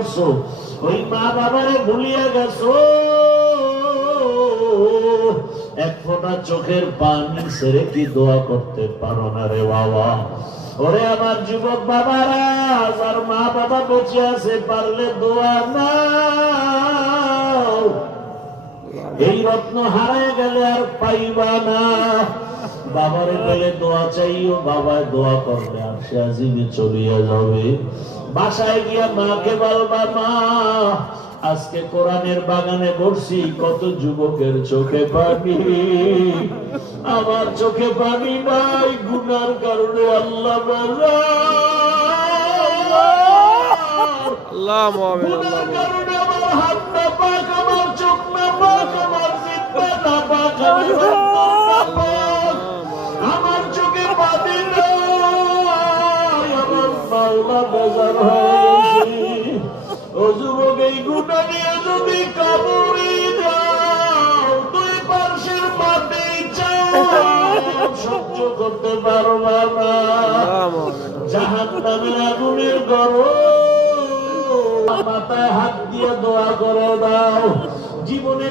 করছো, ওই মা বাবারে ভুলিয়া গেছো, এক ফোঁটা চোখের পানি ছেড়ে কি দোয়া করতে পারো না রে বাবা? ওরে আমার যুবক বাবারা, আর মা বাবা বেঁচে আছে, পারলে দোয়া নাও। এই রত্ন হারায় গেলে আর পাইবা না। বাবারে পেলে দোয়া চাইও, বাবায় দোয়া করলে আর সে আজিমে চলিয়া যাবে। বাসায় গিয়া মাকে বলবা, মা আজকে কোরআনের বাগানে বসছি, কত যুবকের চোখে পানি, আমার চোখে পানি নাই, গুনার কারণে আল্লাহ গুনার কারণে আমার হাত না পাক, আমার চোখ না পাক, আমার জিহ্বা না পাক, আমার চোখে পানি নাই, আমার মাওলা বেজার হয়েছে। ও যুবক, এই গুনাহ নিয়ে যদি কবরে যাও, দুই পাশের মাটি চাপ সহ্য করতে পারবা না। জাহান্নামের আগুনের গরম, মাথায় হাত দিয়ে দোয়া করে দাও। জীবনে